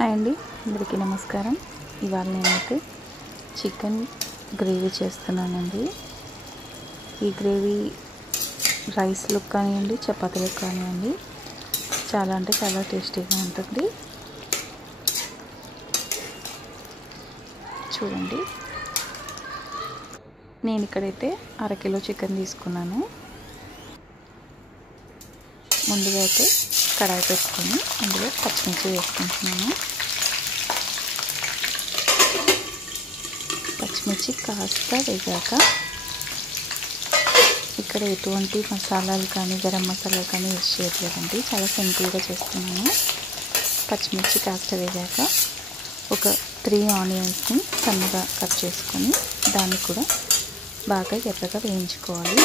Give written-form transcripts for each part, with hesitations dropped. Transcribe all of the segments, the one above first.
Hi అండి, అందరికీ నమస్కారం. ఇవాళ నేనైతే చికెన్ గ్రేవీ చేస్తున్నానండి. ఈ గ్రేవీ రైస్లోకి కానివ్వండి, చపాతీలకు కానివ్వండి, చాలా అంటే చాలా టేస్టీగా ఉంటుంది. చూడండి, నేను ఇక్కడైతే అరకిలో చికెన్ తీసుకున్నాను. ముందుగా అయితే కడాయి పెట్టుకొని అందులో పచ్చిమిర్చి వేసుకుంటున్నాను. పచ్చిమిర్చి కాస్త వేగాక ఇక్కడ ఎటువంటి మసాలాలు కానీ గరం మసాలాలు కానీ యూజ్ చేయట్లేదండి, చాలా సింపుల్గా చేస్తున్నాను. పచ్చిమిర్చి కాస్త వేగాక ఒక 3 ఆనియన్స్ని సన్నగా కట్ చేసుకొని దాన్ని కూడా బాగా ఎర్రగా వేయించుకోవాలి.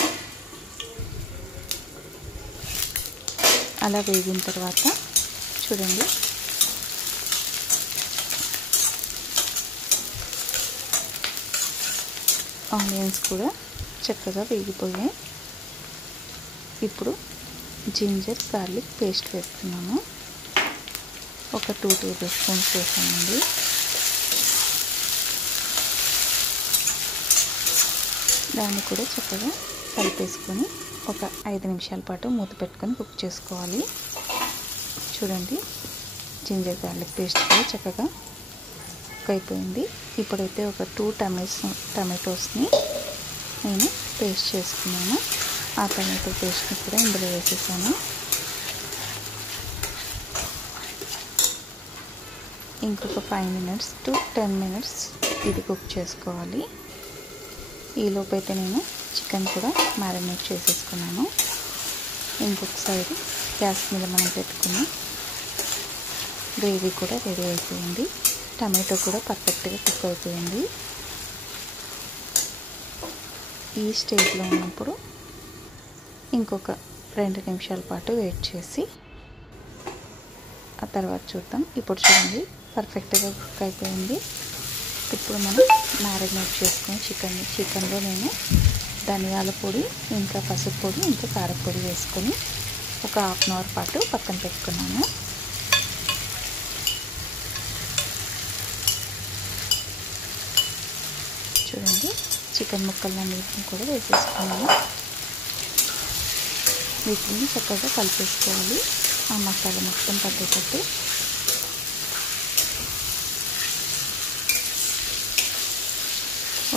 అలా వేగిన తర్వాత చూడండి, ఆనియన్స్ కూడా చక్కగా వేగిపోయాయి. ఇప్పుడు జింజర్ గార్లిక్ పేస్ట్ వేస్తున్నాను. ఒక 2 టేబుల్ స్పూన్స్ వేసానండి. దాన్ని కూడా చక్కగా కలిపేసుకొని ఒక 5 నిమిషాల పాటు మూత పెట్టుకొని కుక్ చేసుకోవాలి. చూడండి, జింజర్ గార్లిక్ పేస్ట్ కూడా చక్కగా కుక్ అయిపోయింది. ఇప్పుడైతే ఒక 2 టమాటోస్ని నేను పేస్ట్ చేసుకున్నాను. ఆ టమాటో పేస్ట్ని కూడా ఇందులో వేసేసాను. ఇంకొక 5 minutes to 10 minutes ఇది కుక్ చేసుకోవాలి. ఈలోపు అయితే నేను చికెన్ కూడా మ్యారినేట్ చేసేసుకున్నాను. ఇంకొక సైడ్ గ్యాస్ మీద మనం పెట్టుకున్న గ్రేవీ కూడా రెడీ అయిపోయింది. టమాటో కూడా పర్ఫెక్ట్గా కుక్ అయిపోయింది. ఈ స్టేజ్లో ఉన్నప్పుడు ఇంకొక 2 నిమిషాల పాటు వెయిట్ చేసి ఆ తర్వాత చూద్దాం. ఇప్పుడు చూడండి, పర్ఫెక్ట్గా కుక్ అయిపోయింది. ఇప్పుడు మనం మ్యారినేట్ చేసుకుని చికెన్లో నేను ధనియాల పొడి, ఇంకా పసుపు పొడి, ఇంకా కారపొడి వేసుకొని ఒక 1/2 అవర్ పాటు పక్కన పెట్టుకున్నాను. చూడండి, చికెన్ ముక్కలన్నిటిని కూడా వేసేసుకున్నాను. వీటిని చక్కగా కలిపేసుకోవాలి, ఆ మసాలా మొత్తం పట్టేటట్టు.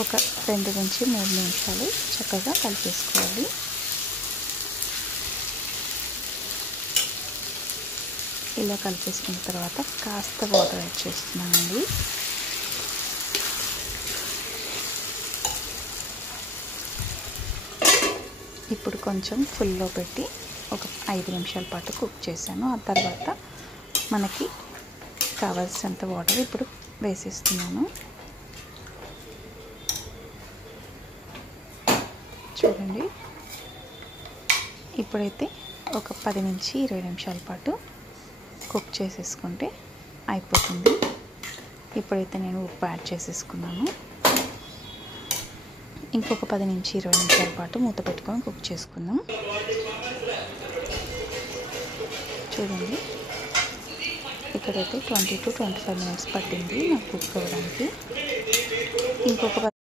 ఒక 2 నుంచి 3 నిమిషాలు చక్కగా కలిపేసుకోవాలి. ఇలా కలిపేసుకున్న తర్వాత కాస్త వాటర్ యాడ్ చేస్తున్నానండి. ఇప్పుడు కొంచెం ఫుల్లో పెట్టి ఒక 5 నిమిషాల పాటు కుక్ చేశాను. ఆ తర్వాత మనకి కావాల్సినంత వాటర్ ఇప్పుడు వేసేస్తున్నాను. చూడండి, ఇప్పుడైతే ఒక 10 నుంచి 20 నిమిషాల పాటు కుక్ చేసేసుకుంటే అయిపోతుంది. ఇప్పుడైతే నేను ఉప్పు యాడ్ చేసేసుకున్నాను. ఇంకొక 10 నుంచి 20 నిమిషాల పాటు మూత పెట్టుకొని కుక్ చేసుకుందాం. చూడండి, ఇక్కడైతే 20 to 25 minutes పట్టింది నాకు కుక్ అవ్వడానికి. ఇంకొక